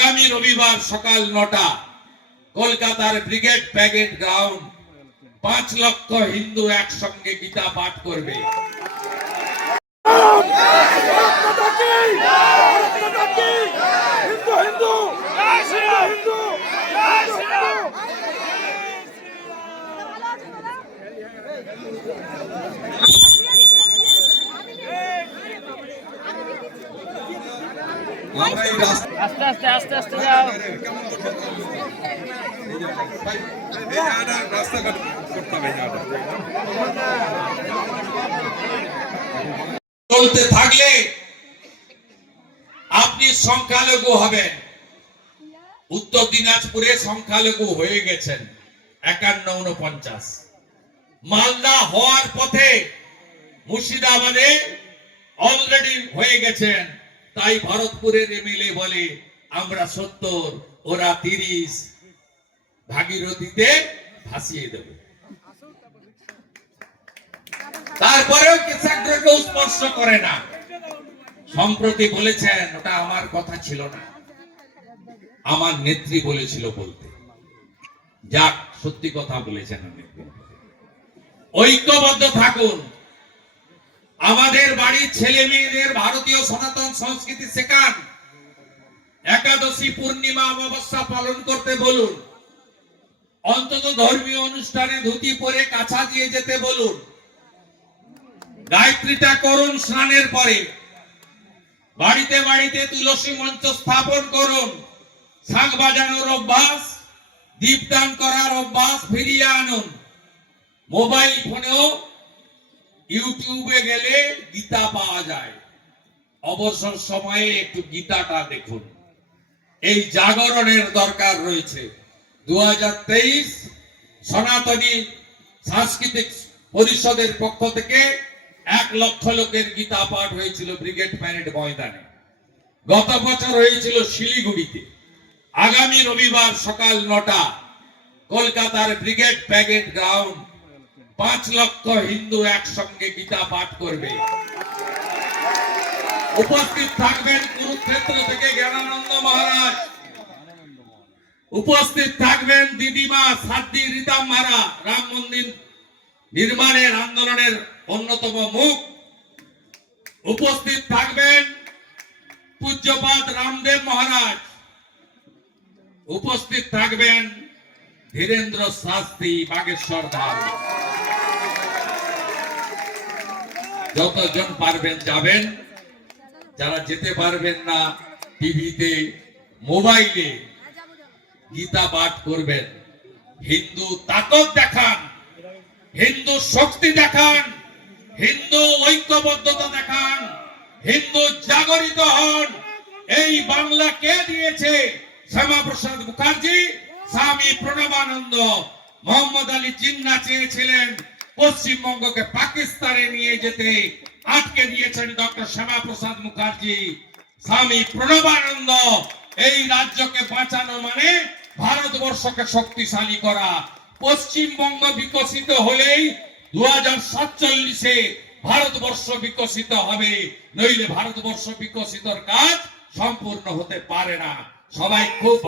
আগামী রবিবার সকাল নটা কলকাতার ব্রিগেড প্যাগেট গ্রাউন্ড পাঁচ লক্ষ হিন্দু একসঙ্গে গীতা পাঠ করবে। হিন্দু হিন্দু হিন্দু হিন্দু আমরা এই রাস্তা আস্তে আস্তে আস্তে আস্তে যাও। চলতে থাকলে আপনি সংখ্যালঘু হবেন। উত্তর দিনাজপুরে সংখ্যালঘু হয়ে গেছেন একান্ন উনপঞ্চাশ মালদা হওয়ার পথে মুর্শিদাবাদে অলরেডি হয়ে গেছেন তাই ভরতপুরের এমএলএ বলে, আমরা সত্তর, ওরা তিরিশ। ভাগীরথীতে ভাসিয়ে দেব। তারপরেও কৃষকদেরকেও স্পর্শ করে না। সম্প্রতি বলেছেন, ওটা আমার কথা ছিল না। আমার নেত্রী বলেছিল বলতে। যাক, সত্যি কথা বলেছেন ঐক্যবদ্ধ থাকুন। আমাদের বাড়ির ছেলে মেয়েদের ভারতীয় সনাতন সংস্কৃতি শেখান। একাদশী পূর্ণিমা অমাবস্যা পালন করতে বলুন। অন্তত ধর্মীয় অনুষ্ঠানে ধুতি পরে কাছা দিয়ে যেতে বলুন। গায়ত্রীটা করুন স্নানের পরে। বাড়িতে বাড়িতে তুলসী মঞ্চ স্থাপন করুন। শাঁখ বাজানোর অভ্যাস, দীপদান করার অভ্যাস ফিরিয়ে আনুন। মোবাইল ফোনেও ইউটিউবে গেলে গীতা পাওয়া যায়। অবসর সময়ে একটু গীতাটা দেখুন। এই জাগরণের দরকার রয়েছে। দুহাজার তেইশ সনাতনী সাংস্কৃতিক পরিষদের পক্ষ থেকে এক লক্ষ লোকের গীতা পাঠ হয়েছিল ব্রিগেড প্যারেড ময়দানে। গত বছর হয়েছিল শিলিগুড়িতে। আগামী রবিবার সকাল নটা কলকাতার ব্রিগেড প্যাগেট গ্রাউন্ড পাঁচ লক্ষ হিন্দু একসঙ্গে গীতা পাঠ করবে। উপস্থিত থাকবেন কুরুক্ষেত্র থেকে জ্ঞানানন্দ মহারাজ। উপস্থিত থাকবেন দিদিমা সাদ্দি রীতাম মারা, রাম মন্দির নির্মাণের আন্দোলনের অন্যতম মুখ। উপস্থিত থাকবেন পূজ্যপাদ রামদেব মহারাজ। উপস্থিত থাকবেন ধীরেন্দ্র শাস্ত্রী বাগেশ্বর ধাম যতজন পারবেন যাবেন। যারা যেতে পারবেন না, টিভিতে, মোবাইলে গীতা পাঠ করবেন। হিন্দু তাকত দেখান, হিন্দু শক্তি দেখান, হিন্দু ঐক্যবদ্ধতা দেখান, হিন্দু জাগরিত হন। এই বাংলা কে দিয়েছে? শ্যামাপ্রসাদ মুখার্জি, স্বামী প্রণবানন্দ, মোহাম্মদ আলী জিন্না চেয়েছিলেন। পশ্চিমবঙ্গকে পাকিস্তানে নিয়ে যেতে আটকে দিয়েছেন ডক্টর শ্যামাপ্রসাদ মুখার্জি। স্বামী প্রণবানন্দ, এই রাজ্যকে বাঁচানো মানে ভারতবর্ষকে শক্তিশালী করা। পশ্চিমবঙ্গ বিকশিত হলেই দু হাজার সাতচল্লিশে ভারতবর্ষ বিকশিত হবে। নইলে ভারতবর্ষ বিকশিতর কাজ সম্পূর্ণ হতে পারে না। সবাই খুব